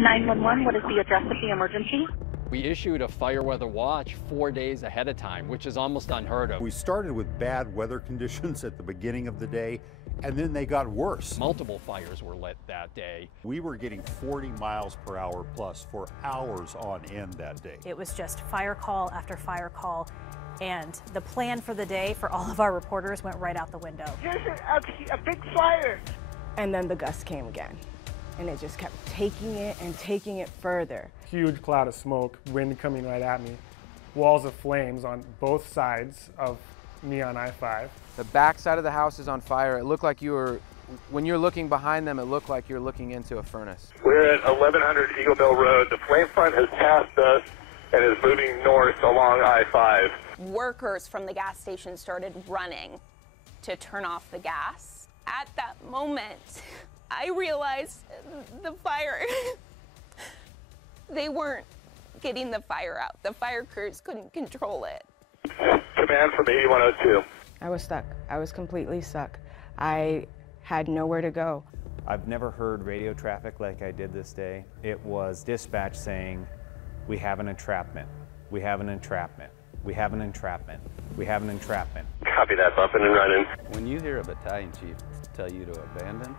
911, what is the address of the emergency? We issued a fire weather watch 4 days ahead of time, which is almost unheard of. We started with bad weather conditions at the beginning of the day, and then they got worse. Multiple fires were lit that day. We were getting 40 miles per hour plus for hours on end that day. It was just fire call after fire call, and the plan for the day for all of our reporters went right out the window. There's a big fire. And then the gust came again, and it just kept taking it further. Huge cloud of smoke, wind coming right at me, walls of flames on both sides of me on I-5. The back side of the house is on fire. It looked like when you're looking behind them, it looked like you're looking into a furnace. We're at 1100 Eagle Mill Road. The flame front has passed us and is moving north along I-5. Workers from the gas station started running to turn off the gas. At that moment, I realized the fire, they weren't getting the fire out. The fire crews couldn't control it. Command from 8102. I was stuck. I was completely stuck. I had nowhere to go. I've never heard radio traffic like I did this day. It was dispatch saying, "We have an entrapment. We have an entrapment. We have an entrapment. We have an entrapment." Copy that, bumping and running. When you hear a battalion chief tell you to abandon,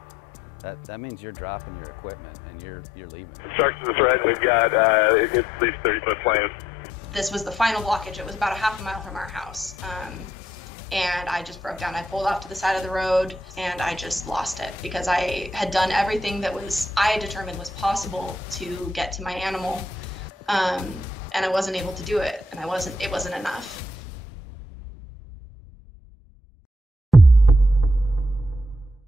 that means you're dropping your equipment and you're leaving. Structure the threat. We've got at least 30-foot flames. This was the final blockage. It was about a half a mile from our house. And I just broke down. I pulled off to the side of the road and I just lost it because I had done everything that I determined was possible to get to my animal. And I wasn't able to do it, and it wasn't enough.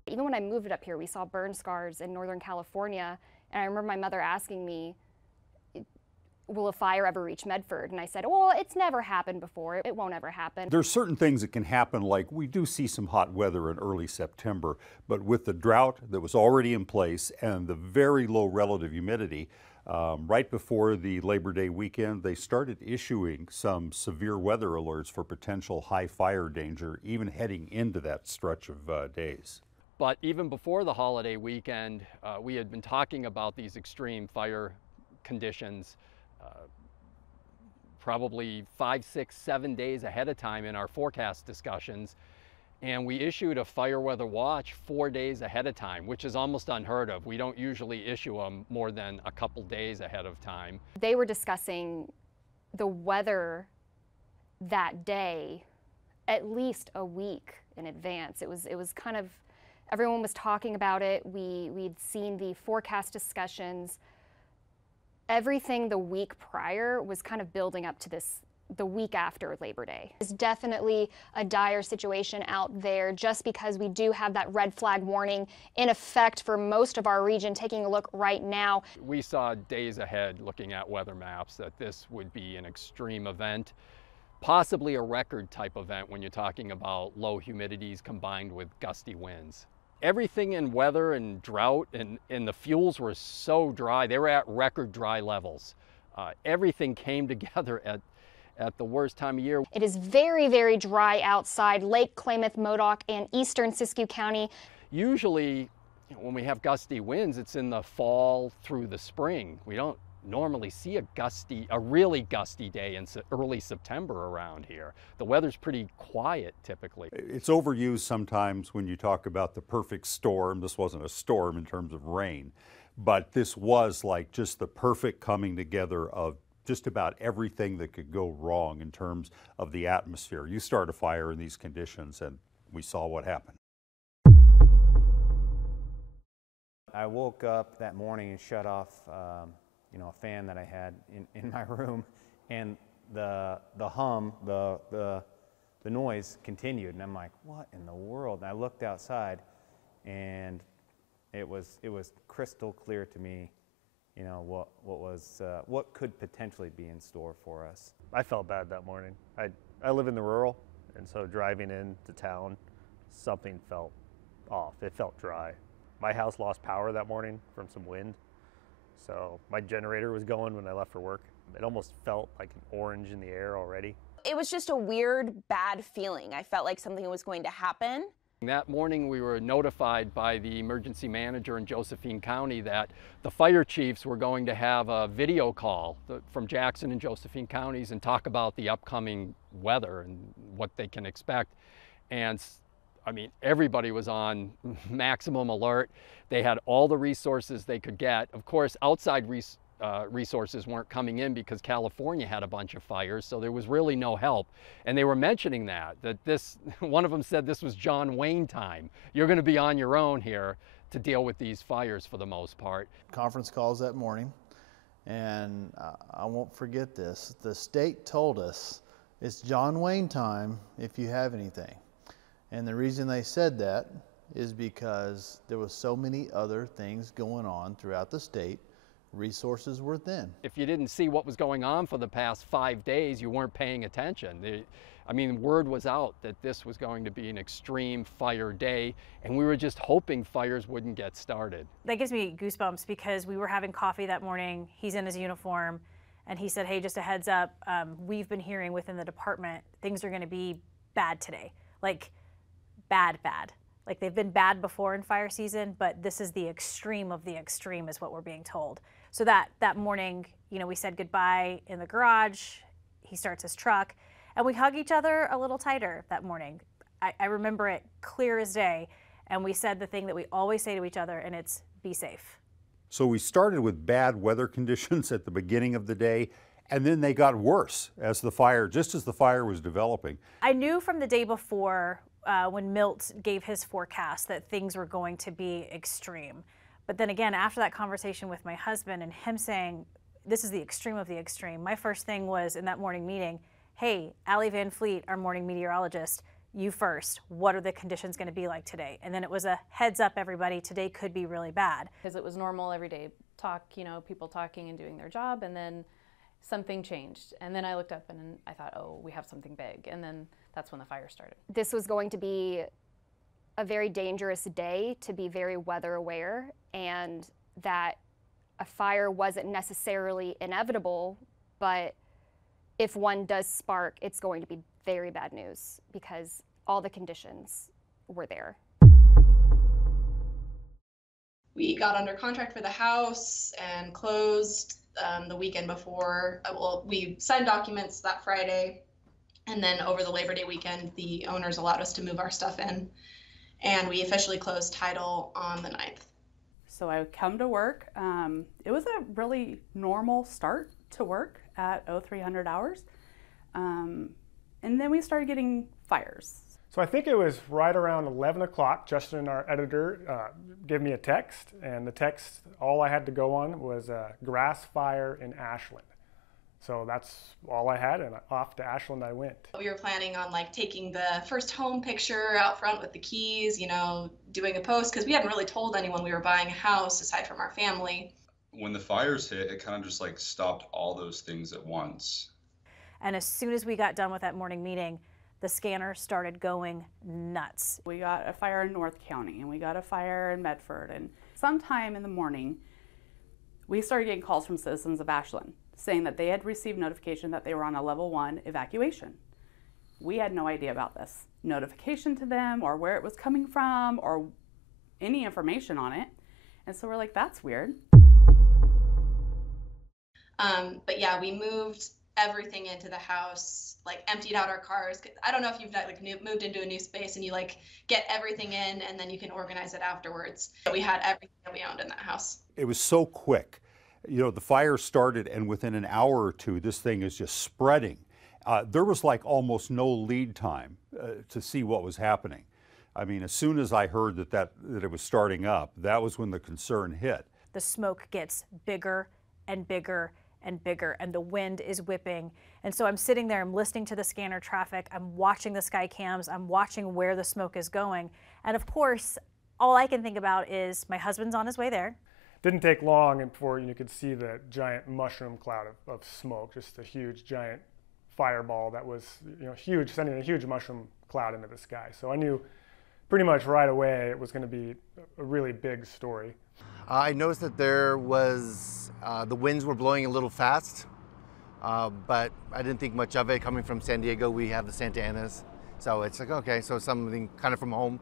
Even when I moved up here, we saw burn scars in Northern California, and I remember my mother asking me, will a fire ever reach Medford? And I said, well, it's never happened before. It won't ever happen. There's certain things that can happen, like we do see some hot weather in early September, but with the drought that was already in place and the very low relative humidity, right before the Labor Day weekend, they started issuing some severe weather alerts for potential high fire danger, even heading into that stretch of days. But even before the holiday weekend, we had been talking about these extreme fire conditions probably 5, 6, 7 days ahead of time in our forecast discussions. And we issued a fire weather watch 4 days ahead of time, which is almost unheard of. We don't usually issue them more than a couple days ahead of time. They were discussing the weather that day at least a week in advance. It was kind of, everyone was talking about it. We'd seen the forecast discussions. Everything the week prior was kind of building up to the week after Labor Day. It's definitely a dire situation out there just because we do have that red flag warning in effect for most of our region. Taking a look right now, we saw days ahead looking at weather maps that this would be an extreme event, possibly a record type event when you're talking about low humidities combined with gusty winds. Everything in weather and drought and the fuels were so dry. They were at record dry levels. Everything came together at the worst time of year. It is very, very dry outside Lake Klamath, Modoc, and eastern Siskiyou County. Usually, when we have gusty winds, it's in the fall through the spring. We don't normally see a really gusty day in early September around here. The weather's pretty quiet typically. It's overused sometimes when you talk about the perfect storm. This wasn't a storm in terms of rain, but this was like just the perfect coming together of just about everything that could go wrong in terms of the atmosphere. You start a fire in these conditions and we saw what happened. I woke up that morning and shut off a fan that I had in my room, and the hum, the noise continued, and I'm like, what in the world? And I looked outside, and it was crystal clear to me, what could potentially be in store for us. I felt bad that morning. I live in the rural, and so driving into town, something felt off. It felt dry. My house lost power that morning from some wind. So my generator was going when I left for work. It almost felt like an orange in the air already. It was just a weird, bad feeling. I felt like something was going to happen. That morning we were notified by the emergency manager in Josephine County that the fire chiefs were going to have a video call from Jackson and Josephine counties and talk about the upcoming weather and what they can expect. And I mean, everybody was on maximum alert. They had all the resources they could get. Of course, outside resources weren't coming in because California had a bunch of fires, so there was really no help. And they were mentioning that this, one of them said this was John Wayne time. You're going to be on your own here to deal with these fires for the most part. Conference calls that morning, and I won't forget this. The state told us it's John Wayne time if you have anything. And the reason they said that is because there was so many other things going on throughout the state. Resources were thin. If you didn't see what was going on for the past 5 days, you weren't paying attention. I mean, word was out that this was going to be an extreme fire day, and we were just hoping fires wouldn't get started. That gives me goosebumps because we were having coffee that morning. He's in his uniform, and he said, hey, just a heads up, we've been hearing within the department things are going to be bad today. Like, bad. Like, they've been bad before in fire season, but this is the extreme of the extreme is what we're being told. So that morning, you know, we said goodbye in the garage. He starts his truck, and we hug each other a little tighter that morning. I remember it clear as day, and we said the thing that we always say to each other, and it's be safe. So we started with bad weather conditions at the beginning of the day, and then they got worse as just as the fire was developing. I knew from the day before when Milt gave his forecast that things were going to be extreme. But then again, after that conversation with my husband and him saying, this is the extreme of the extreme, my first thing was in that morning meeting, hey, Allie Van Fleet, our morning meteorologist, you first. What are the conditions going to be like today? And then it was a heads up, everybody, today could be really bad. Because it was normal everyday talk, you know, people talking and doing their job, and then something changed. And then I looked up and I thought, oh, we have something big. And then that's when the fire started. This was going to be a very dangerous day to be very weather aware, and that a fire wasn't necessarily inevitable, but if one does spark, it's going to be very bad news because all the conditions were there. We got under contract for the house and closed the weekend before. Well, we signed documents that Friday, and then over the Labor Day weekend, the owners allowed us to move our stuff in, and we officially closed title on the 9th. So I come to work. It was a really normal start to work at 0300 hours. And then we started getting fires. So I think it was right around 11 o'clock, Justin, our editor, gave me a text, and the text, all I had to go on was a grass fire in Ashland. So that's all I had, and off to Ashland I went. We were planning on like taking the first home picture out front with the keys, you know, doing a post, because we hadn't really told anyone we were buying a house aside from our family. When the fires hit, it kind of just like stopped all those things at once. And as soon as we got done with that morning meeting, the scanner started going nuts. We got a fire in North County, and we got a fire in Medford, and sometime in the morning, we started getting calls from citizens of Ashland saying that they had received notification that they were on a level 1 evacuation. We had no idea about this notification to them or where it was coming from or any information on it. And so we're like, that's weird. But yeah, we moved everything into the house, like emptied out our cars. I don't know if you've like moved into a new space and you like get everything in and then you can organize it afterwards. We had everything that we owned in that house. It was so quick. You know, the fire started, and within an hour or two, this thing is just spreading. There was like almost no lead time to see what was happening. I mean, as soon as I heard that it was starting up, that was when the concern hit. The smoke gets bigger and bigger and bigger, and the wind is whipping. And so I'm sitting there, I'm listening to the scanner traffic, I'm watching the sky cams, I'm watching where the smoke is going. And of course, all I can think about is my husband's on his way there. Didn't take long before you could see the giant mushroom cloud of smoke, just a huge giant fireball that was, you know, huge, sending a huge mushroom cloud into the sky. So I knew pretty much right away it was going to be a really big story. I noticed that there was, the winds were blowing a little fast, but I didn't think much of it. Coming from San Diego, we have the Santa Anas. So it's like, okay, so something kind of from home.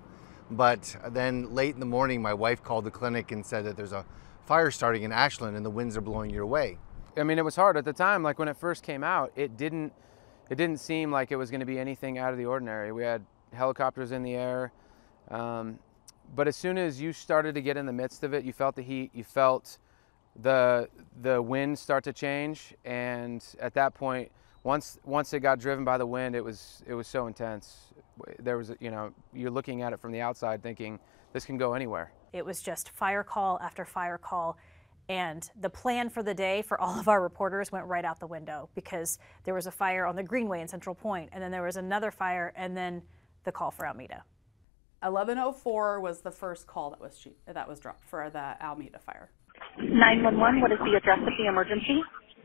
But then late in the morning, my wife called the clinic and said that there's a fire starting in Ashland and the winds are blowing your way. I mean, it was hard at the time. Like when it first came out, it didn't seem like it was going to be anything out of the ordinary. We had helicopters in the air, but as soon as you started to get in the midst of it, you felt the heat, you felt the wind start to change, and at that point, once it got driven by the wind, it was so intense. There was, you know, you're looking at it from the outside thinking this can go anywhere. It was just fire call after fire call, and the plan for the day for all of our reporters went right out the window because there was a fire on the Greenway in Central Point, and then there was another fire, and then the call for Almeda. 11:04 was the first call that was dropped for the Almeda fire. 911, what is the address of the emergency?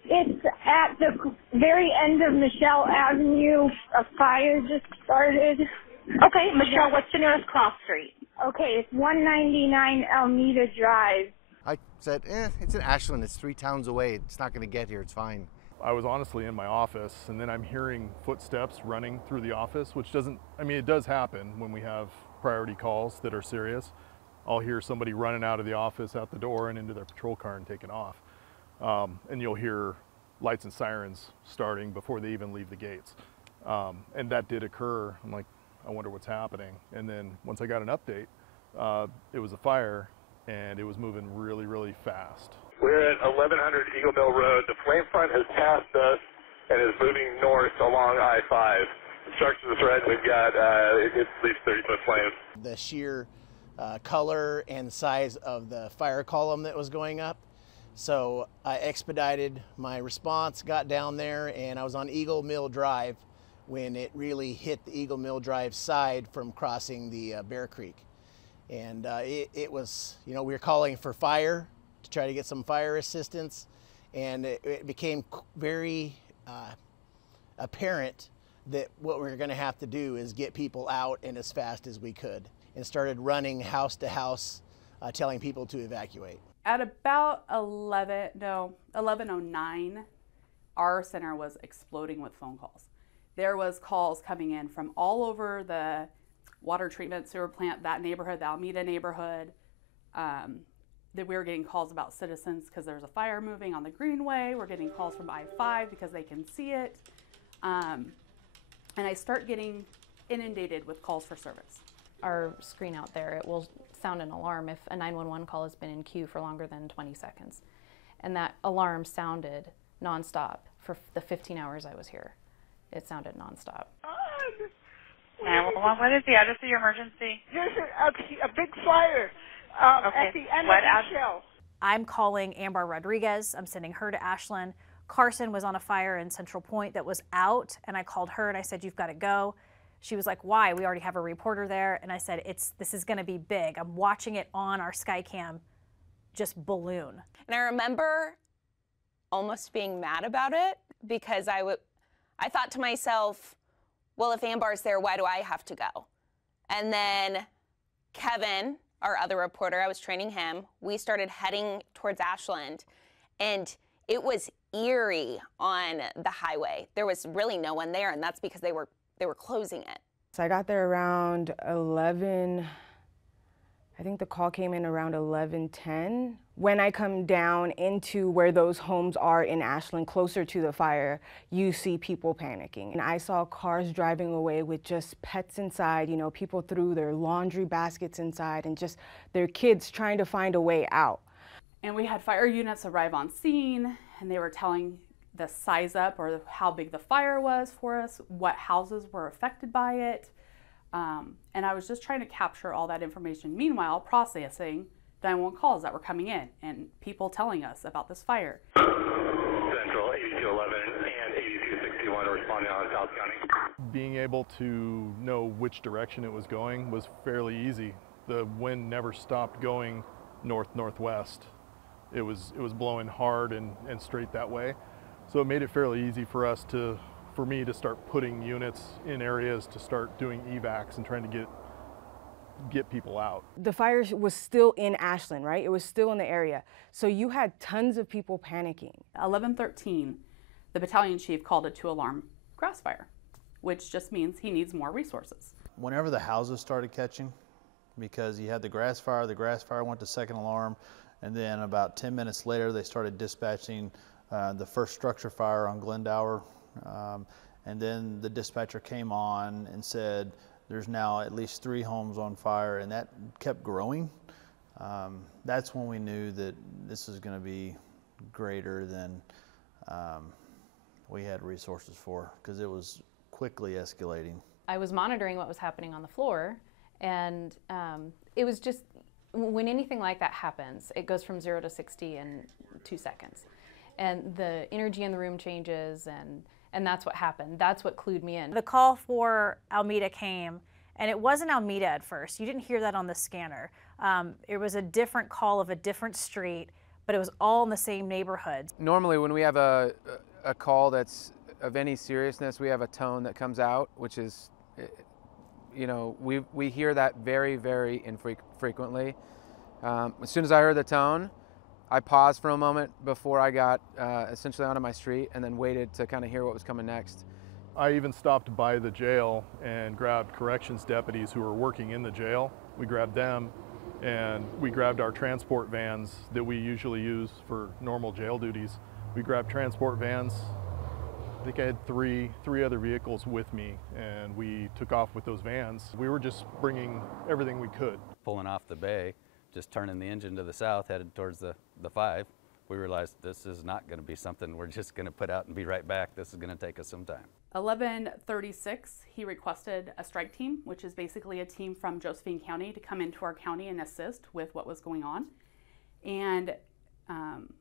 It's at the very end of Michelle Avenue. A fire just started. Okay, Michelle, what's the nearest cross street? Okay, it's 199 Almeda Drive. I said, it's in Ashland. It's 3 towns away. It's not going to get here. It's fine. I was honestly in my office, and then I'm hearing footsteps running through the office, which doesn't, I mean, it does happen when we have priority calls that are serious. I'll hear somebody running out of the office, out the door, and into their patrol car and taking off. And you'll hear lights and sirens starting before they even leave the gates. And that did occur. I'm like, I wonder what's happening. And then once I got an update, it was a fire, and it was moving really, really fast. We're at 1100 Eagle Mill Road. The flame front has passed us and is moving north along I-5. Instructions read, we've got at least 30-foot flames. The sheer color and size of the fire column that was going up. So I expedited my response, got down there, and I was on Eagle Mill Drive when it really hit the Eagle Mill Drive side from crossing the Bear Creek. And it was, you know, we were calling for fire to try to get some fire assistance, and it became very apparent that what we were going to have to do is get people out and as fast as we could, and started running house to house telling people to evacuate. At about 11:09, our center was exploding with phone calls. There was calls coming in from all over the water treatment sewer plant, that neighborhood, the Almeda neighborhood, that we were getting calls about citizens because there's a fire moving on the Greenway. We're getting calls from I-5 because they can see it. And I start getting inundated with calls for service. Our screen out there, it will sound an alarm if a 911 call has been in queue for longer than 20 seconds. And that alarm sounded nonstop for the 15 hours I was here. It sounded nonstop. 911, what is the address of your emergency? There's a big fire at the end of Michelle. I'm calling Amber Rodriguez. I'm sending her to Ashland. Carson was on a fire in Central Point that was out, and I called her and I said, you've got to go. She was like, why? We already have a reporter there. And I said, this is going to be big. I'm watching it on our Skycam just balloon. And I remember almost being mad about it because I thought to myself, well, if Amber's there, why do I have to go? And then Kevin, our other reporter, I was training him. We started heading towards Ashland, and it was eerie on the highway. There was really no one there, and that's because they were closing it. So I got there around 11, I think the call came in around 11:10. When I come down into where those homes are in Ashland, closer to the fire, you see people panicking. And I saw cars driving away with just pets inside, you know, people threw their laundry baskets inside and just their kids trying to find a way out. And we had fire units arrive on scene, and they were telling the size up or how big the fire was for us, what houses were affected by it. And I was just trying to capture all that information. Meanwhile, processing 911 calls that were coming in and people telling us about this fire. Central 8211 and 8261 responding on South County. Being able to know which direction it was going was fairly easy. The wind never stopped going north-northwest. It was blowing hard and straight that way. So it made it fairly easy for us for me to start putting units in areas to start doing evacs and trying to get people out. The fire was still in Ashland, right? It was still in the area. So you had tons of people panicking. 11:13, the battalion chief called a 2-alarm grass fire, which just means he needs more resources. Whenever the houses started catching because you had the grass fire went to second alarm, and then about 10 minutes later they started dispatching the first structure fire on Glendower, and then the dispatcher came on and said there's now at least 3 homes on fire, and that kept growing. That's when we knew that this was going to be greater than we had resources for, because it was quickly escalating. I was monitoring what was happening on the floor, and it was just, when anything like that happens, it goes from 0 to 60 in 2 seconds. And the energy in the room changes, and that's what happened. That's what clued me in. The call for Almeda came, and it wasn't Almeda at first. You didn't hear that on the scanner. It was a different call of a different street, but it was all in the same neighborhood. Normally when we have a call that's of any seriousness, we have a tone that comes out, which is, you know, we hear that very, very infrequently. As soon as I heard the tone, I paused for a moment before I got essentially onto my street, and then waited to kind of hear what was coming next. I even stopped by the jail and grabbed corrections deputies who were working in the jail. We grabbed them, and we grabbed our transport vans that we usually use for normal jail duties. We grabbed transport vans. I think I had three other vehicles with me, and we took off with those vans. We were just bringing everything we could. Pulling off the bay, just turning the engine to the south, headed towards the 5, we realized this is not going to be something we're just going to put out and be right back. This is going to take us some time. 11:36, he requested a strike team, which is basically a team from Josephine County to come into our county and assist with what was going on. And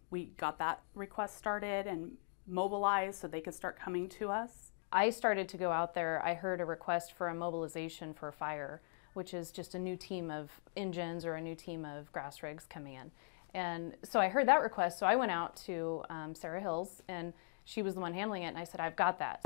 we got that request started and mobilized so they could start coming to us. I started to go out there. I heard a request for a mobilization for fire, which is just a new team of engines or a new team of grass rigs coming in. And so I heard that request, so I went out to Sarah Hills, and she was the one handling it, and I said, I've got that.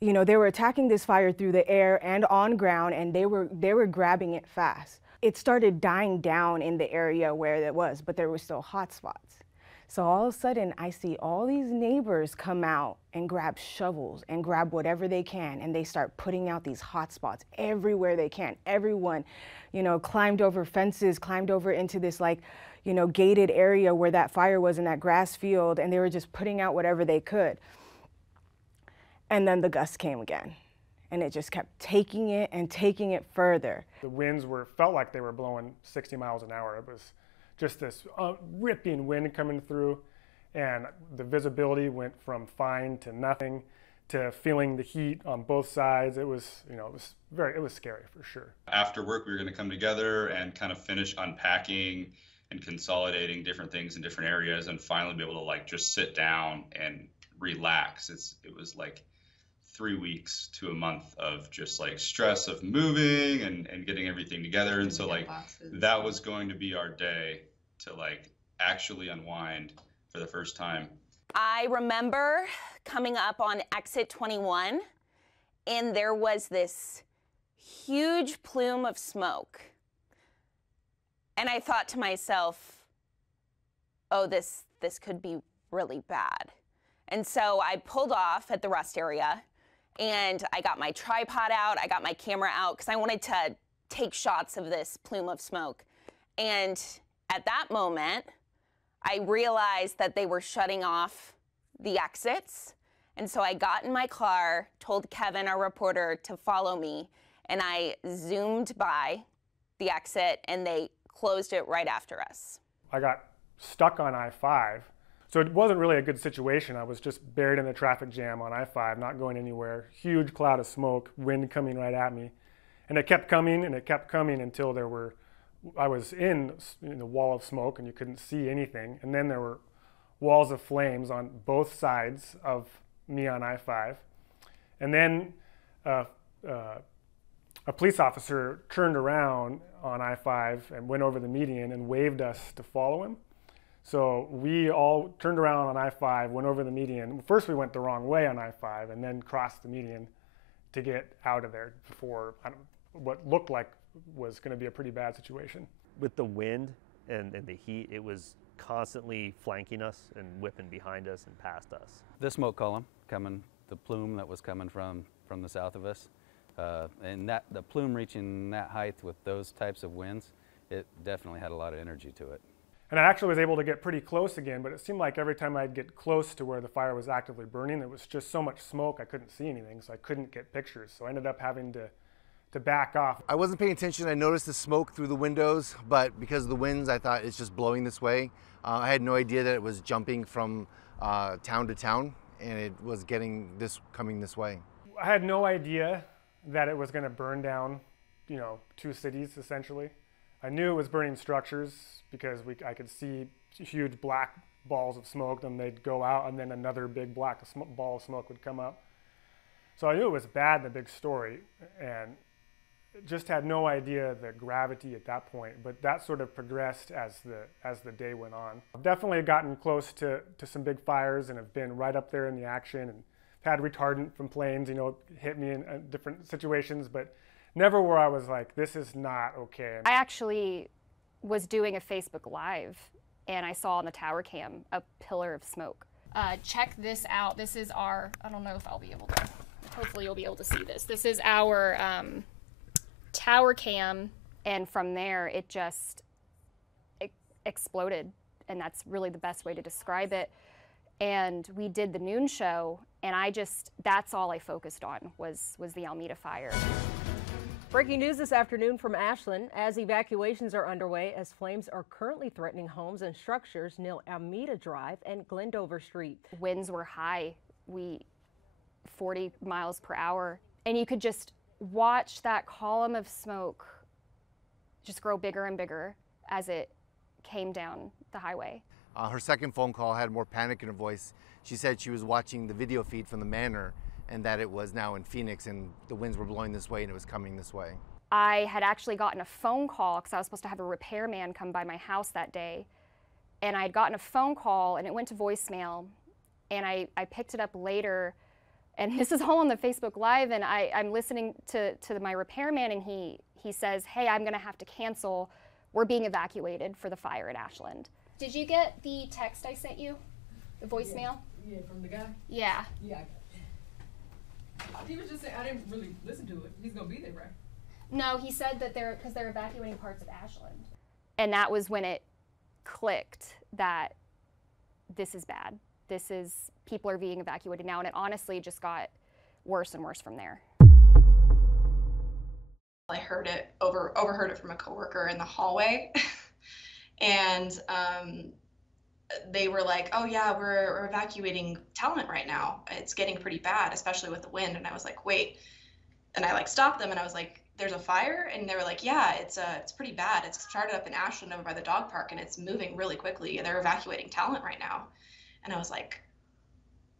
You know, they were attacking this fire through the air and on ground, and they were grabbing it fast. It started dying down in the area where it was, but there were still hot spots. So all of a sudden, I see all these neighbors come out and grab shovels and grab whatever they can, and they start putting out these hot spots everywhere they can. Everyone, you know, climbed over fences, climbed over into this, like, you know, gated area where that fire was in that grass field, and they were just putting out whatever they could. And then the gust came again, and it just kept taking it and taking it further. The winds felt like they were blowing 60 miles an hour. It was just this ripping wind coming through, and the visibility went from fine to nothing to feeling the heat on both sides. It was, you know, it was scary for sure. After work, we were going to come together and kind of finish unpacking and consolidating different things in different areas, and finally be able to like just sit down and relax. It was like 3 weeks to a month of just like stress of moving and getting everything together. And so like that was going to be our day to like actually unwind for the first time. I remember coming up on exit 21, and there was this huge plume of smoke. And I thought to myself, oh, this could be really bad. And so I pulled off at the rest area, and I got my tripod out, I got my camera out, because I wanted to take shots of this plume of smoke. And at that moment, I realized that they were shutting off the exits. And so I got in my car, told Kevin, our reporter, to follow me, and I zoomed by the exit, and they closed it right after us. I got stuck on I-5. So it wasn't really a good situation. I was just buried in the traffic jam on I-5, not going anywhere. Huge cloud of smoke, wind coming right at me. And it kept coming and it kept coming until I was in the wall of smoke and you couldn't see anything. And then there were walls of flames on both sides of me on I-5. And then a police officer turned around on I-5 and went over the median and waved us to follow him. So we all turned around on I-5, went over the median. First we went the wrong way on I-5 and then crossed the median to get out of there before what looked like was going to be a pretty bad situation. With the wind and the heat, it was constantly flanking us and whipping behind us and past us. The smoke column coming, the plume that was coming from the south of us, And the plume reaching that height with those types of winds, it definitely had a lot of energy to it. And I actually was able to get pretty close again, but it seemed like every time I'd get close to where the fire was actively burning, there was just so much smoke I couldn't see anything, so I couldn't get pictures. So I ended up having to back off. I wasn't paying attention. I noticed the smoke through the windows, but because of the winds, I thought it's just blowing this way. I had no idea that it was jumping from town to town, and it was coming this way. I had no idea that it was going to burn down, you know, 2 cities essentially. I knew it was burning structures because I could see huge black balls of smoke, then they'd go out, and then another big black ball of smoke would come up. So I knew it was bad and a big story, and just had no idea the gravity at that point, but that sort of progressed as the day went on. I've definitely gotten close to some big fires and have been right up there in the action, and had retardant from planes, you know, hit me in different situations, but never where I was like, this is not okay. I actually was doing a Facebook Live, and I saw on the tower cam a pillar of smoke. Check this out. This is our, I don't know if I'll be able to, hopefully you'll be able to see this. This is our tower cam, and from there it just exploded, and that's really the best way to describe it. And we did the noon show, and that's all I focused on was the Almeda fire. Breaking news this afternoon from Ashland as evacuations are underway as flames are currently threatening homes and structures near Almeda Drive and Glendover Street. Winds were high, 40 miles per hour, and you could just watch that column of smoke just grow bigger and bigger as it came down the highway. Her second phone call had more panic in her voice. She said she was watching the video feed from the manor and that it was now in Phoenix and the winds were blowing this way and it was coming this way. I had actually gotten a phone call because I was supposed to have a repairman come by my house that day, and I had gotten a phone call and it went to voicemail, and I picked it up later, and this is all on the Facebook Live, and I'm listening to my repairman, and he says, hey, I'm gonna have to cancel. We're being evacuated for the fire at Ashland. Did you get the text I sent you? The voicemail? Yeah, from the guy? Yeah. Yeah, I got it. He was just saying, I didn't really listen to it. He's gonna be there, right? No, he said that because they're evacuating parts of Ashland. And that was when it clicked that this is bad. People are being evacuated now, and it honestly just got worse and worse from there. I overheard it from a coworker in the hallway, and they were like, oh yeah, we're evacuating Talent right now. It's getting pretty bad, especially with the wind. And I was like, wait. And I stopped them and I was like, there's a fire? And they were like, yeah, it's pretty bad. It's started up in Ashland over by the dog park and it's moving really quickly. They're evacuating Talent right now. And I was like,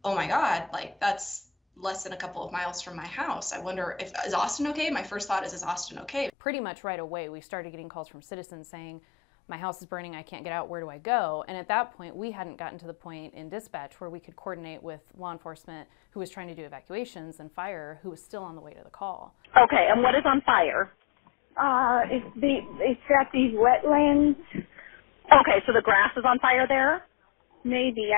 oh my God, that's less than a couple of miles from my house. I wonder is Austin okay? My first thought is Austin okay? Pretty much right away, we started getting calls from citizens saying, my house is burning, I can't get out, where do I go? And at that point, we hadn't gotten to the point in dispatch where we could coordinate with law enforcement who was trying to do evacuations and fire who was still on the way to the call. Okay, and what is on fire? It's at these wetlands. Okay, so the grass is on fire there? Maybe,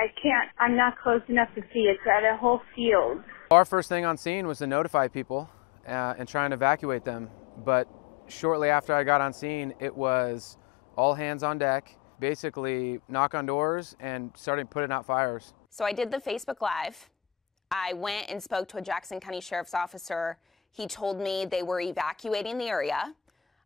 I'm not close enough to see. It's at a whole field. Our first thing on scene was to notify people and try and evacuate them. But shortly after I got on scene, it was all hands on deck, basically knock on doors and starting putting out fires. So I did the Facebook Live. I went and spoke to a Jackson County Sheriff's officer. He told me they were evacuating the area.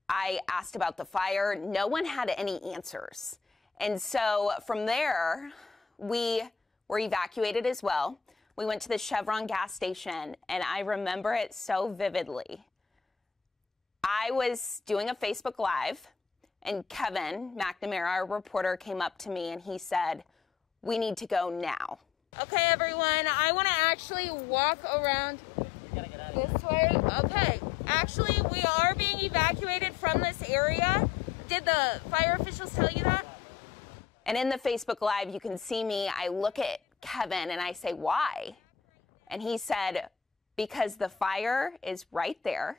I asked about the fire. No one had any answers. And so from there, we were evacuated as well. We went to the Chevron gas station, and I remember it so vividly. I was doing a Facebook Live, and Kevin McNamara, our reporter, came up to me and he said, we need to go now. Okay, everyone, I want to actually walk around this way. Okay, actually, we are being evacuated from this area. Did the fire officials tell you that? And in the Facebook Live, you can see me. I look at Kevin and I say, why? And he said, because the fire is right there.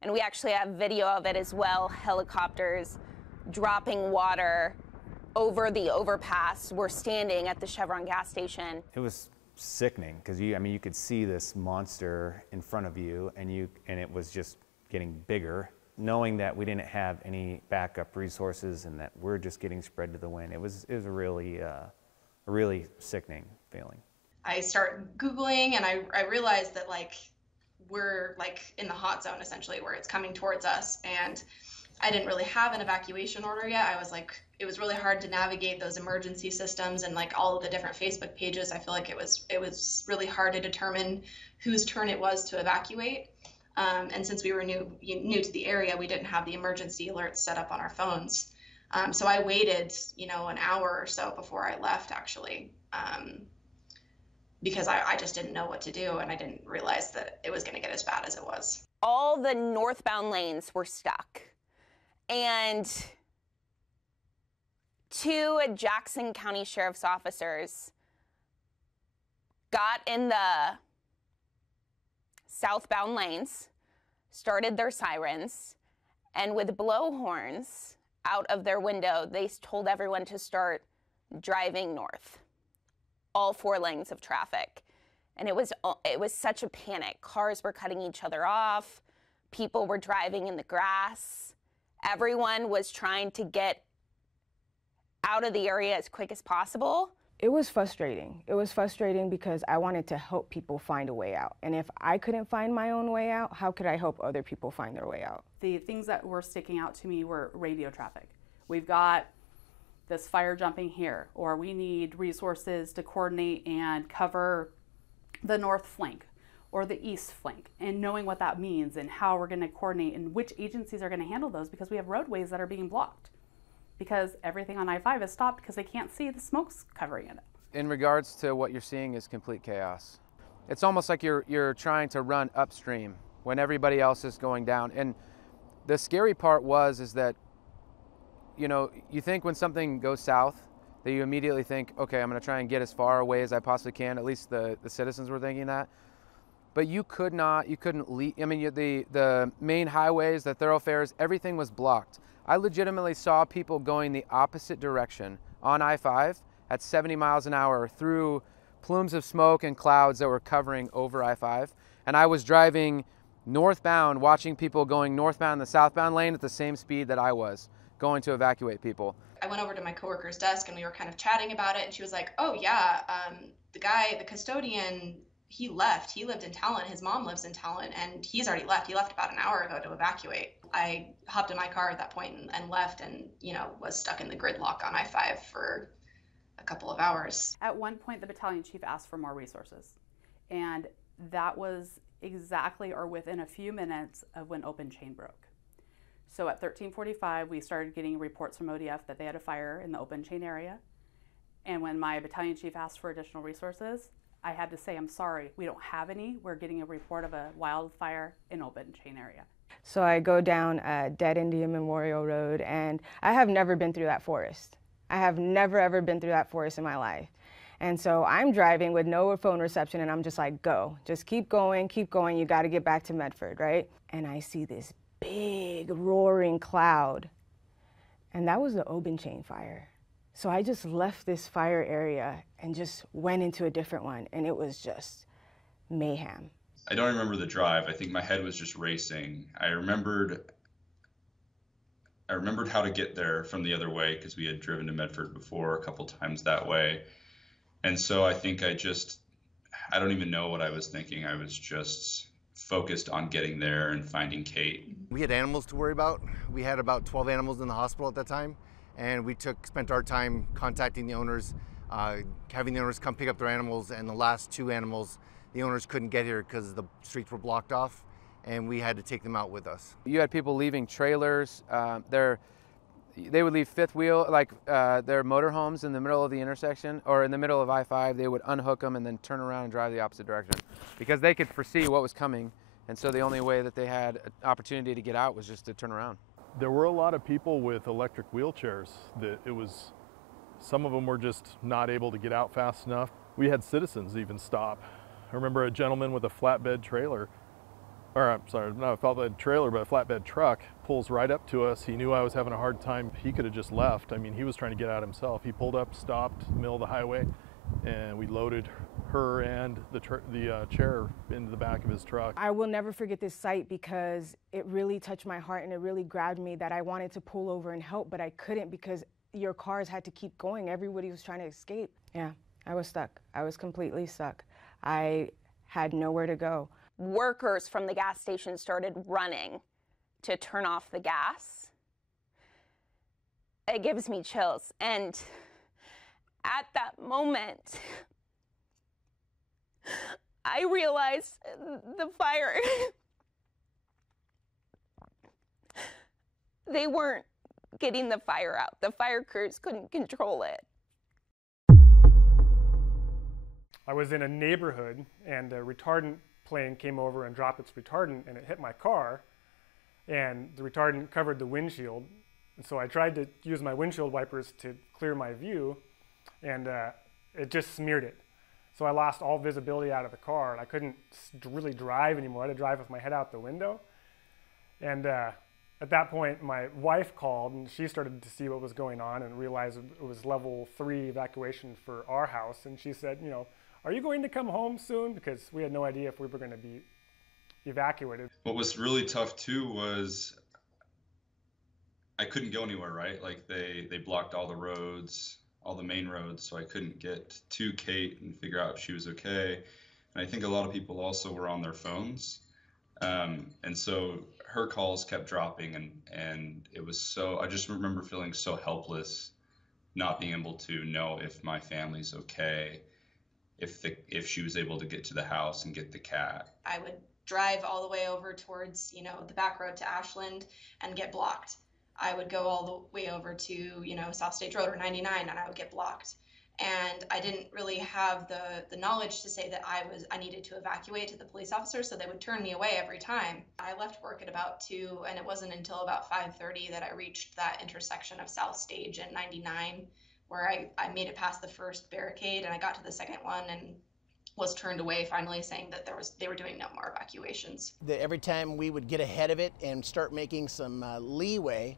And we actually have video of it as well, helicopters dropping water over the overpass. We're standing at the Chevron gas station. It was sickening because you could see this monster in front of you, and it was just getting bigger. Knowing that we didn't have any backup resources and that we're just getting spread to the wind, it was a really sickening feeling. I start Googling, and I realized that we're in the hot zone essentially, where it's coming towards us, and I didn't really have an evacuation order yet. It was really hard to navigate those emergency systems and all of the different Facebook pages. I feel like it was really hard to determine whose turn it was to evacuate. And since we were new to the area, we didn't have the emergency alerts set up on our phones. So I waited, an hour or so before I left, actually, because I just didn't know what to do, and I didn't realize that it was going to get as bad as it was. All the northbound lanes were stuck, and 2 Jackson County Sheriff's officers got in the southbound lanes, started their sirens, and with blowhorns out of their window, they told everyone to start driving north, all 4 lanes of traffic. And it was such a panic. Cars were cutting each other off. People were driving in the grass. Everyone was trying to get out of the area as quick as possible. It was frustrating. It was frustrating because I wanted to help people find a way out. And if I couldn't find my own way out, how could I help other people find their way out? The things that were sticking out to me were radio traffic. We've got this fire jumping here, or we need resources to coordinate and cover the north flank or the east flank, and knowing what that means and how we're going to coordinate and which agencies are going to handle those, because we have roadways that are being blocked because everything on I-5 is stopped because they can't see the smoke's covering it. In regards to what you're seeing is complete chaos. It's almost like you're trying to run upstream when everybody else is going down. And the scary part is that, you think when something goes south that you immediately think, okay, I'm going to try and get as far away as I possibly can. At least the citizens were thinking that. But you couldn't leave. The main highways, the thoroughfares, everything was blocked. I legitimately saw people going the opposite direction on I-5 at 70 miles an hour through plumes of smoke and clouds that were covering over I-5. And I was driving northbound, watching people going northbound in the southbound lane at the same speed that I was going to evacuate people. I went over to my coworker's desk, and we were kind of chatting about it, and she was like, oh yeah, the custodian, he left. He lived in Talent. His mom lives in Talent, and he's already left. He left about an hour ago to evacuate. I hopped in my car at that point and left, and was stuck in the gridlock on I-5 for a couple of hours. At one point, the battalion chief asked for more resources, and that was exactly or within a few minutes of when open chain broke. So at 13:45, we started getting reports from ODF that they had a fire in the open chain area. And when my battalion chief asked for additional resources, I had to say, I'm sorry, we don't have any. We're getting a report of a wildfire in open chain area. So I go down Dead Indian Memorial Road, and I have never been through that forest. I have never, ever been through that forest in my life. And so I'm driving with no phone reception, and I'm just like, go. Just keep going, you gotta get back to Medford, right? And I see this big roaring cloud, and that was the open chain fire. So I just left this fire area and just went into a different one, and it was just mayhem. I don't remember the drive. I think my head was just racing. I remembered how to get there from the other way because we had driven to Medford before a couple times that way. And so I think I don't even know what I was thinking. I was just focused on getting there and finding Kate. We had animals to worry about. We had about 12 animals in the hospital at that time. And we spent our time contacting the owners, having the owners come pick up their animals, and the last 2 animals, the owners couldn't get here because the streets were blocked off, and we had to take them out with us. You had people leaving trailers. They would leave fifth wheel, their motorhomes in the middle of the intersection, or in the middle of I-5. They would unhook them and then turn around and drive the opposite direction because they could foresee what was coming, and so the only way that they had an opportunity to get out was just to turn around. There were a lot of people with electric wheelchairs that some of them were just not able to get out fast enough. We had citizens even stop. I remember a gentleman with a flatbed trailer, or I'm sorry, not a flatbed trailer, but a flatbed truck, pulls right up to us. He knew I was having a hard time. He could have just left. I mean, he was trying to get out himself. He pulled up, stopped, middle of the highway, and we loaded her and the chair into the back of his truck. I will never forget this sight because it really touched my heart and it really grabbed me that I wanted to pull over and help, but I couldn't because your cars had to keep going. Everybody was trying to escape. Yeah, I was stuck. I was completely stuck. I had nowhere to go. Workers from the gas station started running to turn off the gas. It gives me chills. And at that moment, I realized the fire, they weren't getting the fire out. The fire crews couldn't control it. I was in a neighborhood and a retardant plane came over and dropped its retardant and it hit my car and the retardant covered the windshield. And so I tried to use my windshield wipers to clear my view and it just smeared it. So I lost all visibility out of the car and I couldn't really drive anymore. I had to drive with my head out the window. And at that point, my wife called and she started to see what was going on and realized it was level 3 evacuation for our house. And she said, you know, are you going to come home soon? Because we had no idea if we were going to be evacuated. What was really tough too was I couldn't go anywhere, right? Like they blocked all the roads, all the main roads, so I couldn't get to Kate and figure out if she was okay. And I think a lot of people also were on their phones. And so her calls kept dropping and it was so, I just remember feeling so helpless, not being able to know if my family's okay, if she was able to get to the house and get the cat. I would drive all the way over towards, you know, the back road to Ashland and get blocked. I would go all the way over to, you know, South State Road or 99 and I would get blocked. And I didn't really have the knowledge to say that I needed to evacuate to the police officers, so they would turn me away every time. I left work at about 2, and it wasn't until about 5:30 that I reached that intersection of South Stage and 99, where I made it past the first barricade, and I got to the second one and was turned away, finally saying that they were doing no more evacuations. Every time we would get ahead of it and start making some leeway,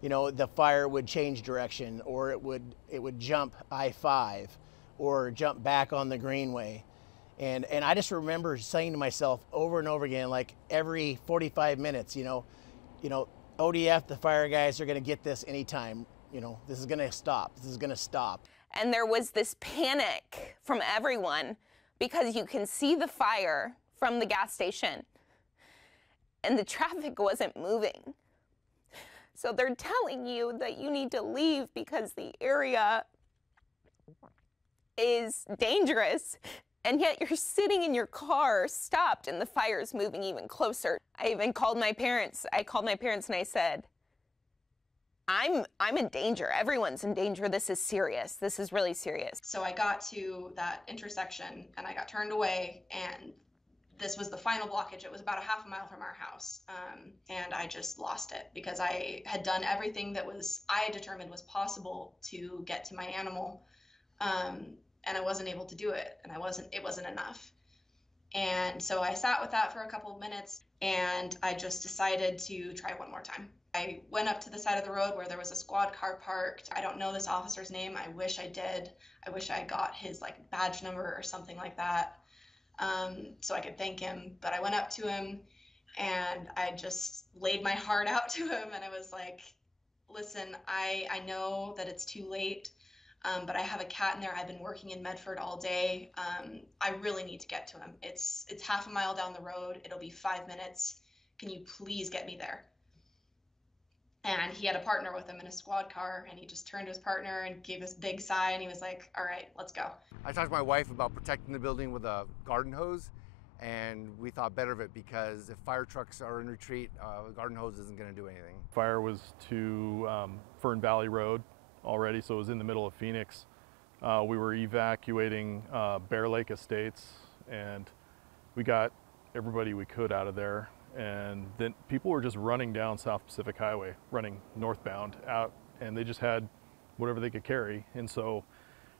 you know, the fire would change direction, or it would jump I-5 or jump back on the Greenway. And I just remember saying to myself over and over again, like every 45 minutes, you know, ODF, the fire guys are going to get this anytime. You know, this is going to stop. This is going to stop. And there was this panic from everyone because you can see the fire from the gas station and the traffic wasn't moving. So they're telling you that you need to leave because the area is dangerous, and yet you're sitting in your car stopped and the fire is moving even closer. I even called my parents. I called my parents and I said, I'm in danger. Everyone's in danger. This is serious. This is really serious. So I got to that intersection and I got turned away, and this was the final blockage. It was about a half a mile from our house, and I just lost it because I had done everything that I determined was possible to get to my animal, and I wasn't able to do it, and it wasn't enough. And so I sat with that for a couple of minutes, and I just decided to try one more time. I went up to the side of the road where there was a squad car parked. I don't know this officer's name. I wish I did. I wish I got his badge number or something like that. So I could thank him, but I went up to him and I just laid my heart out to him, and I was like, listen, I know that it's too late, but I have a cat in there. I've been working in Medford all day. I really need to get to him. It's half a mile down the road. It'll be 5 minutes. Can you please get me there? And he had a partner with him in a squad car, and he just turned to his partner and gave this big sigh, and he was like, all right, let's go. I talked to my wife about protecting the building with a garden hose, and we thought better of it because if fire trucks are in retreat, a garden hose isn't going to do anything. Fire was to Fern Valley Road already, so it was in the middle of Phoenix. We were evacuating Bear Lake Estates, and we got everybody we could out of there. And then people were just running down South Pacific Highway, running northbound out, and they just had whatever they could carry. And so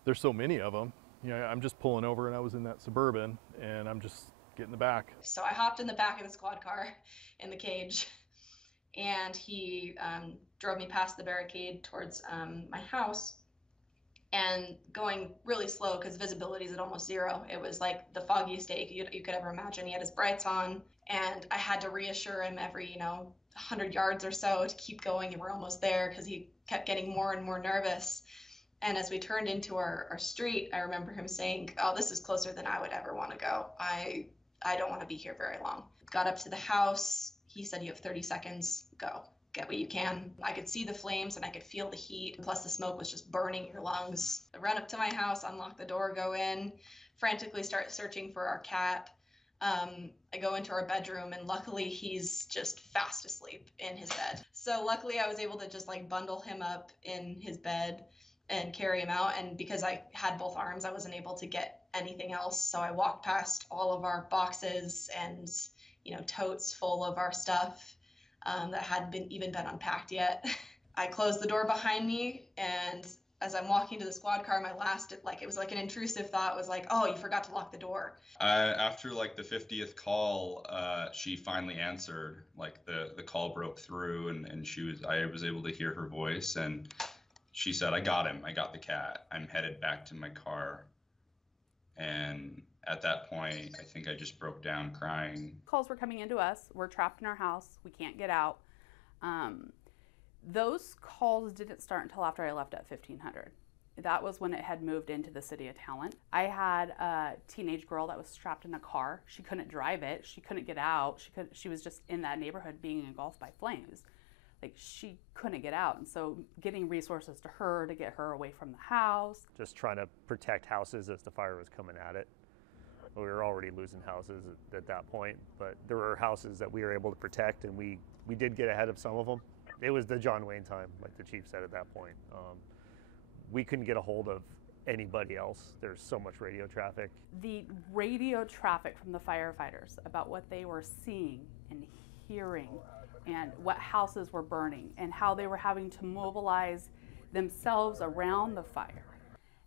there's so many of them. You know, I'm just pulling over, and I was in that Suburban, and I'm just getting the back. So I hopped in the back of the squad car in the cage, and he drove me past the barricade towards my house. and going really slow because visibility is at almost zero. It was like the foggiest day you could ever imagine. He had his brights on, and I had to reassure him every, 100 yards or so to keep going, and we're almost there, because he kept getting more and more nervous. And as we turned into our street, I remember him saying, "Oh, this is closer than I would ever want to go. I don't want to be here very long." Got up to the house. He said, "You have 30 seconds, go. Get what you can." I could see the flames and I could feel the heat. Plus the smoke was just burning your lungs. I run up to my house, unlock the door, go in, frantically start searching for our cat. I go into our bedroom, and luckily he's just fast asleep in his bed. So luckily I was able to just like bundle him up in his bed and carry him out. And because I had both arms, I wasn't able to get anything else. So I walked past all of our boxes and, totes full of our stuff that hadn't even been unpacked yet. I closed the door behind me, and as I'm walking to the squad car, it was like an intrusive thought was like, "Oh, you forgot to lock the door." After like the 50th call, she finally answered. Like the call broke through, and I was able to hear her voice, and she said, "I got him. I got the cat. I'm headed back to my car." And at that point, I think I just broke down crying. Calls were coming into us. We're trapped in our house. We can't get out. Those calls didn't start until after I left at 1500. That was when it had moved into the city of Talent. I had a teenage girl that was trapped in a car. She couldn't drive it. She couldn't get out. She was just in that neighborhood being engulfed by flames. Like, she couldn't get out. And so getting resources to her to get her away from the house. Just trying to protect houses as the fire was coming at it. We were already losing houses at that point, but there were houses that we were able to protect, and we did get ahead of some of them. It was the John Wayne time, like the chief said at that point. We couldn't get a hold of anybody else. There's so much radio traffic. The radio traffic from the firefighters about what they were seeing and hearing and what houses were burning and how they were having to mobilize themselves around the fire,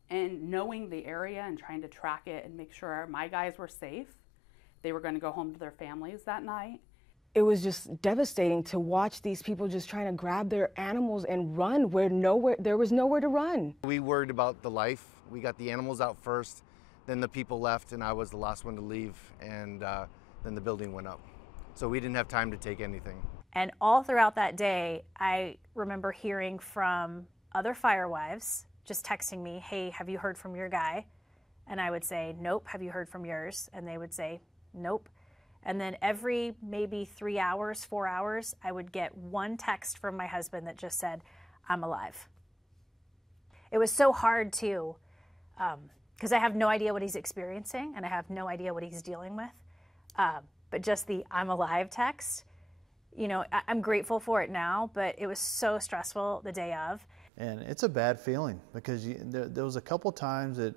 and knowing the area and trying to track it and make sure my guys were safe. They were going to go home to their families that night. It was just devastating to watch these people just trying to grab their animals and run where there was nowhere to run. We worried about the life. We got the animals out first, then the people left, and I was the last one to leave, and then the building went up. So we didn't have time to take anything. And all throughout that day, I remember hearing from other firewives just texting me, "Hey, have you heard from your guy?" And I would say, "Nope, have you heard from yours?" And they would say, "Nope." And then every maybe 3 hours, 4 hours, I would get one text from my husband that just said, "I'm alive." It was so hard too, because I have no idea what he's experiencing and I have no idea what he's dealing with. But just the "I'm alive" text, I'm grateful for it now, but it was so stressful the day of. And it's a bad feeling because there was a couple times that,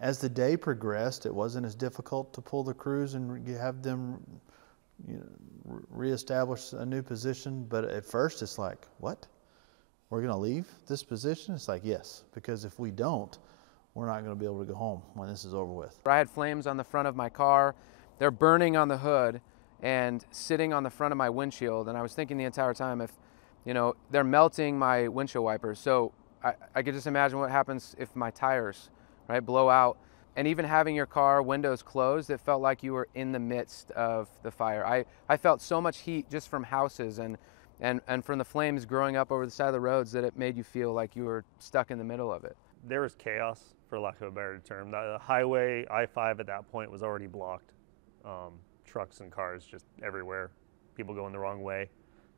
as the day progressed, it wasn't as difficult to pull the crews and have them reestablish a new position. But at first it's like, what? We're going to leave this position? It's like, yes, because if we don't, we're not going to be able to go home when this is over with. I had flames on the front of my car. They're burning on the hood and sitting on the front of my windshield. And I was thinking the entire time, if they're melting my windshield wipers. So I could just imagine what happens if my tires, blow out. And even having your car windows closed, it felt like you were in the midst of the fire. I felt so much heat just from houses and from the flames growing up over the side of the roads that it made you feel like you were stuck in the middle of it. There was chaos, for lack of a better term. The highway, I-5 at that point, was already blocked. Trucks and cars just everywhere. People going the wrong way,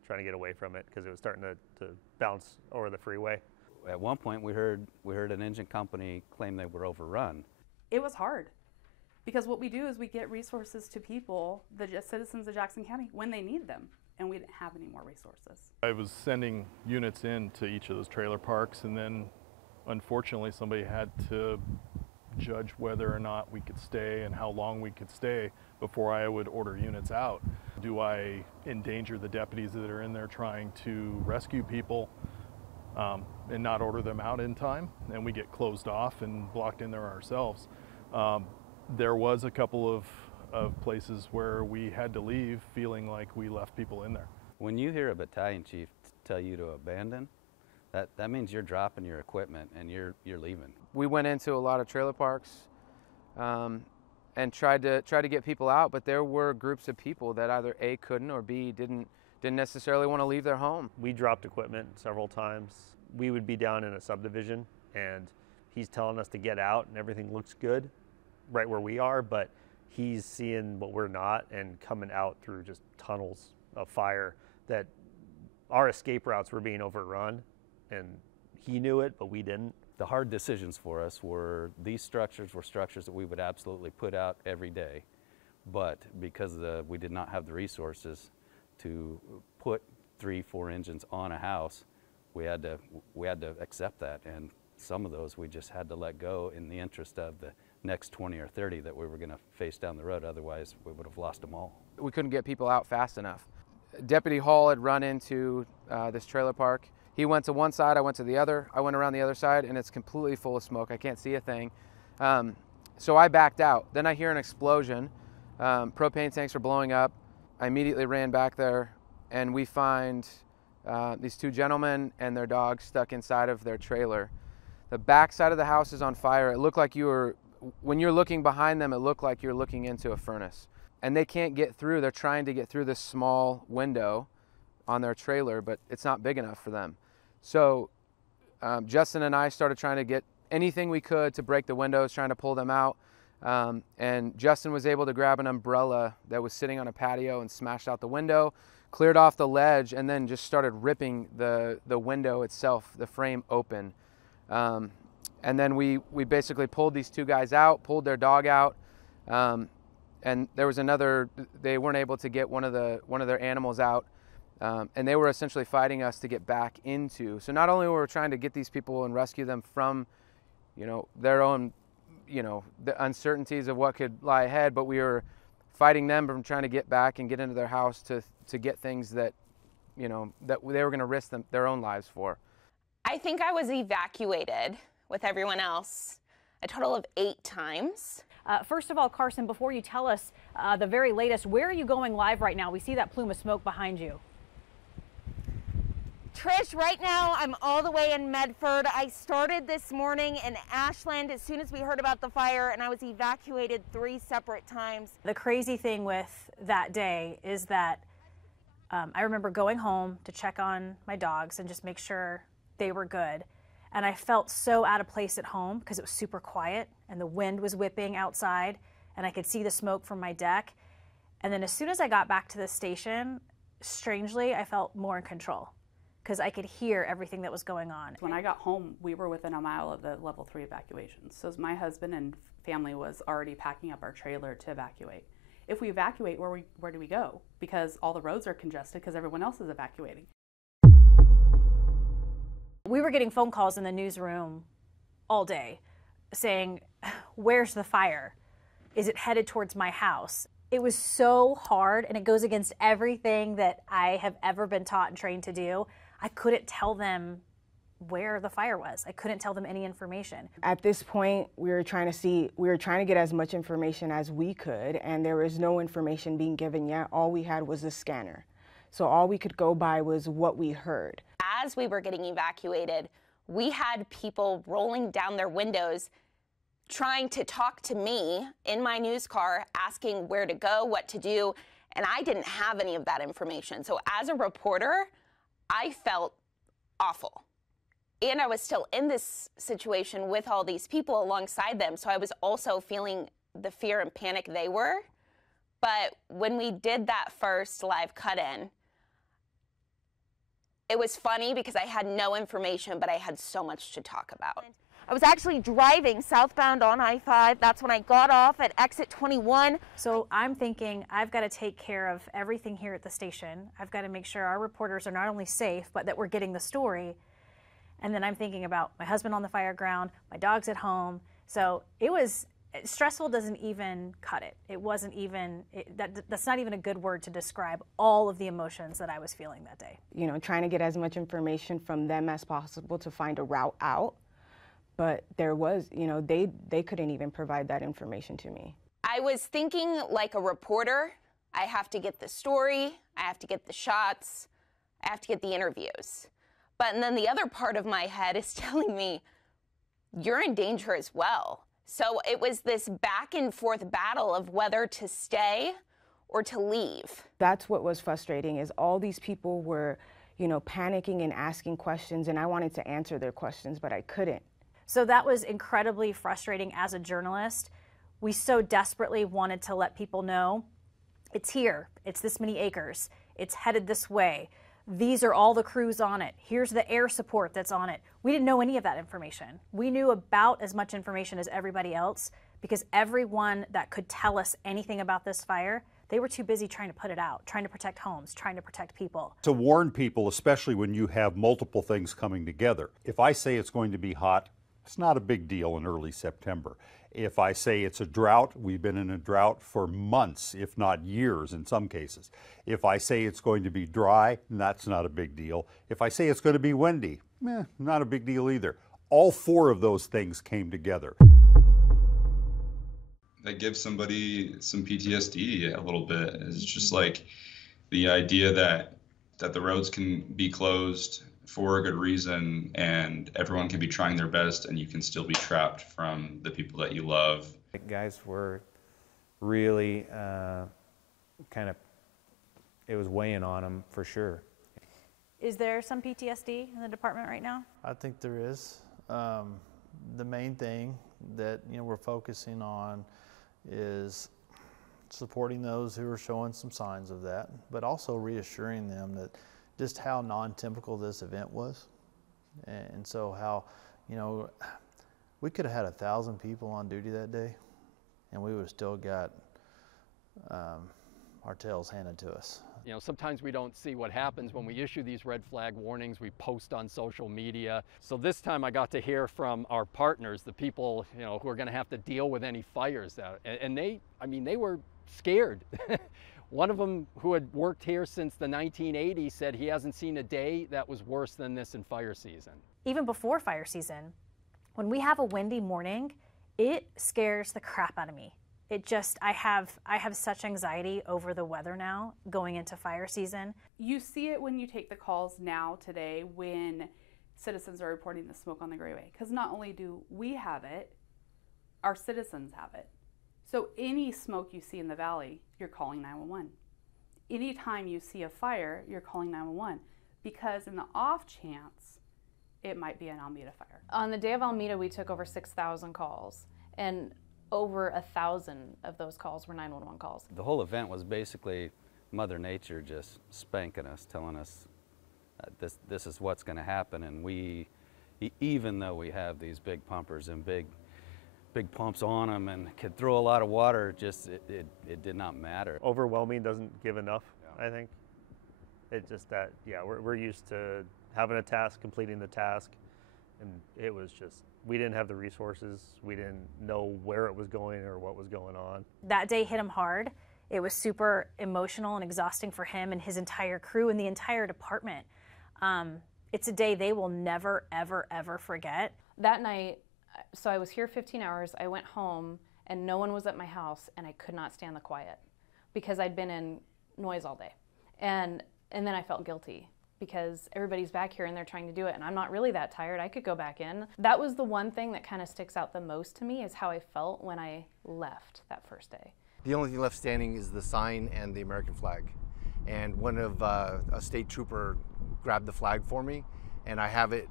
trying to get away from it because it was starting to bounce over the freeway. At one point, we heard an engine company claim they were overrun. It was hard because what we do is we get resources to people, the citizens of Jackson County, when they need them, and we didn't have any more resources. I was sending units in to each of those trailer parks, and then unfortunately somebody had to judge whether or not we could stay and how long we could stay before I would order units out. Do I endanger the deputies that are in there trying to rescue people and not order them out in time, and we get closed off and blocked in there ourselves? There was a couple of places where we had to leave feeling like we left people in there. When you hear a battalion chief tell you to abandon, that means you're dropping your equipment and you're leaving. We went into a lot of trailer parks and tried to get people out, but there were groups of people that either A, couldn't, or B, didn't necessarily want to leave their home. We dropped equipment several times. We would be down in a subdivision and he's telling us to get out and everything looks good right where we are, but he's seeing what we're not and coming out through just tunnels of fire that our escape routes were being overrun, and he knew it, but we didn't. The hard decisions for us were these structures were structures that we would absolutely put out every day, but because we did not have the resources to put 3-4 engines on a house, we had to accept that, and some of those we just had to let go in the interest of the next 20 or 30 that we were going to face down the road. Otherwise, we would have lost them all. We couldn't get people out fast enough. Deputy Hall had run into this trailer park. He went to one side, I went to the other. I went around the other side, and it's completely full of smoke. I can't see a thing. So I backed out. Then I hear an explosion. Propane tanks are blowing up. I immediately ran back there, and we find these two gentlemen and their dogs stuck inside of their trailer. The back side of the house is on fire. It looked like when you're looking behind them, it looked like you're looking into a furnace. And they can't get through. They're trying to get through this small window on their trailer, but it's not big enough for them. So Justin and I started trying to get anything we could to break the windows, trying to pull them out. And Justin was able to grab an umbrella that was sitting on a patio and smashed out the window, cleared off the ledge, and then just started ripping the window itself, the frame open. And then we basically pulled these two guys out, pulled their dog out, and there was they weren't able to get one of their animals out, and they were essentially fighting us to get back into. So not only were we trying to get these people and rescue them from, their own, the uncertainties of what could lie ahead, but we were fighting them from trying to get back and get into their house to get things that, that they were going to risk their own lives for. I think I was evacuated with everyone else a total of 8 times. First of all, Carson, before you tell us the very latest, where are you going live right now? We see that plume of smoke behind you. Trish, right now I'm all the way in Medford. I started this morning in Ashland as soon as we heard about the fire, and I was evacuated 3 separate times. The crazy thing with that day is that I remember going home to check on my dogs and just make sure they were good. And I felt so out of place at home because it was super quiet and the wind was whipping outside and I could see the smoke from my deck. And then as soon as I got back to the station, strangely, I felt more in control because I could hear everything that was going on. When I got home, we were within a mile of the level 3 evacuation. So my husband and family was already packing up our trailer to evacuate. If we evacuate, where do we go? Because all the roads are congested because everyone else is evacuating. We were getting phone calls in the newsroom all day saying, where's the fire? Is it headed towards my house? It was so hard, and it goes against everything that I have ever been taught and trained to do. I couldn't tell them where the fire was. I couldn't tell them any information. At this point, we were trying to get as much information as we could, and there was no information being given yet. All we had was the scanner. So all we could go by was what we heard. As we were getting evacuated, we had people rolling down their windows trying to talk to me in my news car, asking where to go, what to do, and I didn't have any of that information. So as a reporter, I felt awful. And I was still in this situation with all these people alongside them, so I was also feeling the fear and panic they were. But when we did that first live cut-in, it was funny because I had no information, but I had so much to talk about. I was actually driving southbound on I-5. That's when I got off at exit 21. So I'm thinking I've got to take care of everything here at the station. I've got to make sure our reporters are not only safe, but that we're getting the story. And then I'm thinking about my husband on the fire ground, my dogs at home. So it was stressful, doesn't even cut it. It wasn't even, that's not even a good word to describe all of the emotions that I was feeling that day. Trying to get as much information from them as possible to find a route out. But there was, they couldn't even provide that information to me. I was thinking like a reporter. I have to get the story, I have to get the shots, I have to get the interviews. But and then the other part of my head is telling me, you're in danger as well. So it was this back and forth battle of whether to stay or to leave. That's what was frustrating, is all these people were, you know, panicking and asking questions, and I wanted to answer their questions, but I couldn't. So that was incredibly frustrating as a journalist. We so desperately wanted to let people know, it's here, it's this many acres, it's headed this way. These are all the crews on it. Here's the air support that's on it. We didn't know any of that information. We knew about as much information as everybody else because everyone that could tell us anything about this fire, they were too busy trying to put it out, trying to protect homes, trying to protect people. To warn people, especially when you have multiple things coming together. If I say it's going to be hot, it's not a big deal in early September. If I say it's a drought, we've been in a drought for months, if not years in some cases. If I say it's going to be dry, that's not a big deal. If I say it's going to be windy, not a big deal either. All four of those things came together. That gives somebody some PTSD a little bit. It's just like the idea that the roads can be closed for a good reason and everyone can be trying their best and you can still be trapped from the people that you love. Guys were really it was weighing on them for sure. Is there some PTSD in the department right now? I think there is. The main thing that we're focusing on is supporting those who are showing some signs of that, but also reassuring them that just how non-typical this event was. And so how, we could have had 1,000 people on duty that day and we would have still got our tails handed to us. Sometimes we don't see what happens when we issue these red flag warnings. We post on social media. So this time I got to hear from our partners, the people, who are going to have to deal with any fires. And they were scared. One of them, who had worked here since the 1980s, said he hasn't seen a day that was worse than this in fire season. Even before fire season, when we have a windy morning, it scares the crap out of me. It just, I have such anxiety over the weather now going into fire season. You see it when you take the calls now today when citizens are reporting the smoke on the Greyway. Because not only do we have it, our citizens have it. So any smoke you see in the valley, you're calling 911. Anytime you see a fire, you're calling 911. Because in the off chance, it might be an Almeda fire. On the day of Almeda, we took over 6,000 calls. And over 1,000 of those calls were 911 calls. The whole event was basically Mother Nature just spanking us, telling us this is what's going to happen. And we, even though we have these big pumpers and big pumps on them and could throw a lot of water, it did not matter. Overwhelming doesn't give enough, I think. It's just that, we're used to having a task, completing the task, and it was just, we didn't have the resources. We didn't know where it was going or what was going on. That day hit him hard. It was super emotional and exhausting for him and his entire crew and the entire department. It's a day they will never, ever, ever forget. That night, so I was here 15 hours, I went home and no one was at my house and I could not stand the quiet because I'd been in noise all day. And then I felt guilty because everybody's back here and they're trying to do it and I'm not really that tired, I could go back in. That was the one thing that kind of sticks out the most to me is how I felt when I left that first day. The only thing left standing is the sign and the American flag. And one of a state trooper grabbed the flag for me and I have it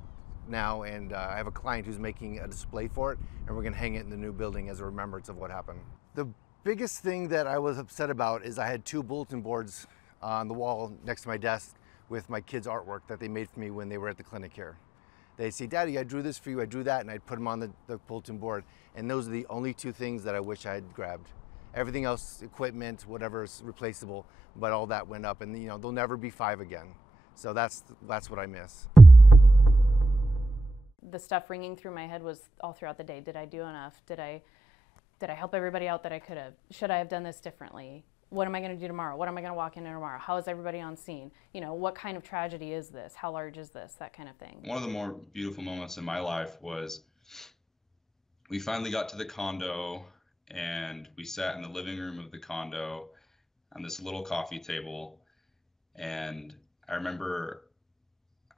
now, and I have a client who's making a display for it, and we're going to hang it in the new building as a remembrance of what happened. The biggest thing that I was upset about is I had 2 bulletin boards on the wall next to my desk with my kids' artwork that they made for me when they were at the clinic here. They'd say, "Daddy, I drew this for you, I drew that," and I'd put them on the bulletin board, and those are the only 2 things that I wish I had grabbed. Everything else, equipment, whatever is replaceable, but all that went up, and there'll never be 5 again. So that's what I miss. The stuff ringing through my head was all throughout the day. Did I do enough? Did I help everybody out that I could have? Should I have done this differently? What am I going to do tomorrow? What am I going to walk into tomorrow? How is everybody on scene? What kind of tragedy is this? How large is this? That kind of thing. One of the more beautiful moments in my life was we finally got to the condo and we sat in the living room of the condo on this little coffee table. And I remember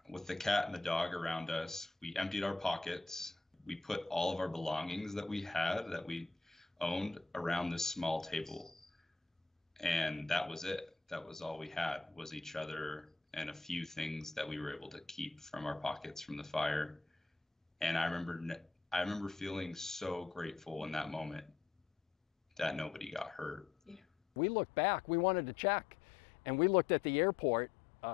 with the cat and the dog around us. We emptied our pockets. We put all of our belongings that we had, that we owned, around this small table. And that was it. That was all we had, was each other and a few things that we were able to keep from our pockets from the fire. And I remember feeling so grateful in that moment that nobody got hurt. Yeah. We looked back, we wanted to check, and we looked at the airport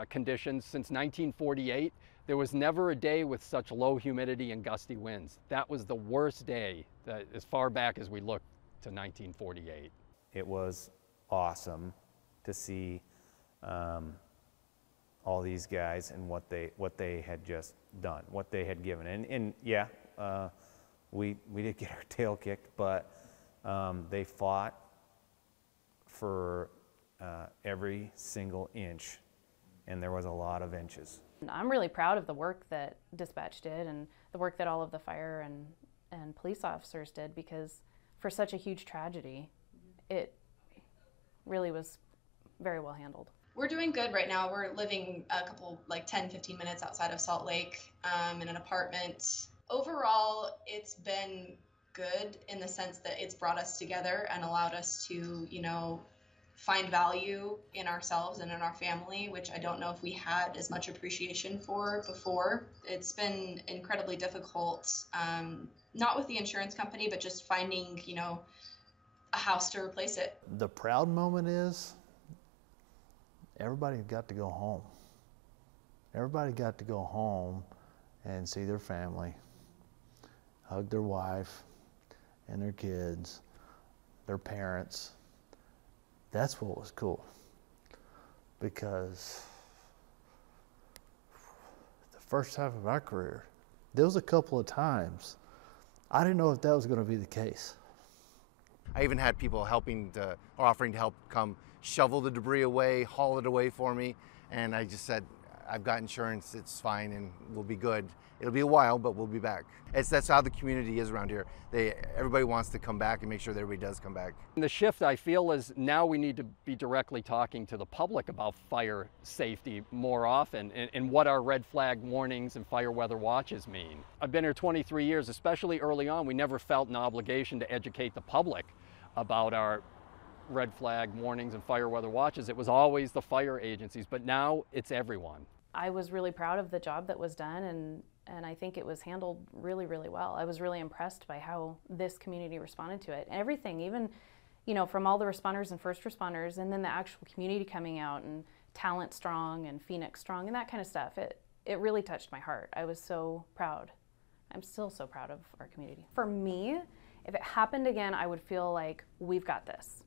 conditions since 1948. There was never a day with such low humidity and gusty winds. That was the worst day, as far back as we looked to 1948. It was awesome to see all these guys and what they had just done, what they had given. And yeah, we did get our tail kicked, but they fought for every single inch, and there was a lot of inches. I'm really proud of the work that dispatch did and the work that all of the fire and police officers did, because for such a huge tragedy, it really was very well handled. We're doing good right now. We're living a couple, like 10, 15 minutes outside of Salt Lake in an apartment. Overall, it's been good in the sense that it's brought us together and allowed us to, you know, find value in ourselves and in our family, which I don't know if we had as much appreciation for before. It's been incredibly difficult, not with the insurance company, but just finding, you know, a house to replace it. The proud moment is everybody got to go home. Everybody got to go home and see their family, hug their wife and their kids, their parents. That's what was cool, because the first half of our career, there was a couple of times I didn't know if that was going to be the case. I even had people offering to help come shovel the debris away, haul it away for me, and I just said, I've got insurance, it's fine, and we'll be good. It'll be a while, but we'll be back. That's how the community is around here. Everybody wants to come back and make sure that everybody does come back. And the shift, I feel, is now we need to be directly talking to the public about fire safety more often and what our red flag warnings and fire weather watches mean. I've been here 23 years, especially early on, we never felt an obligation to educate the public about our red flag warnings and fire weather watches. It was always the fire agencies, but now it's everyone. I was really proud of the job that was done, and I think it was handled really, really well. I was really impressed by how this community responded to it. Everything, even, you know, from all the responders and first responders, and then the actual community coming out, and Talent Strong and Phoenix Strong and that kind of stuff. It really touched my heart. I was so proud. I'm still so proud of our community. For me, if it happened again, I would feel like we've got this.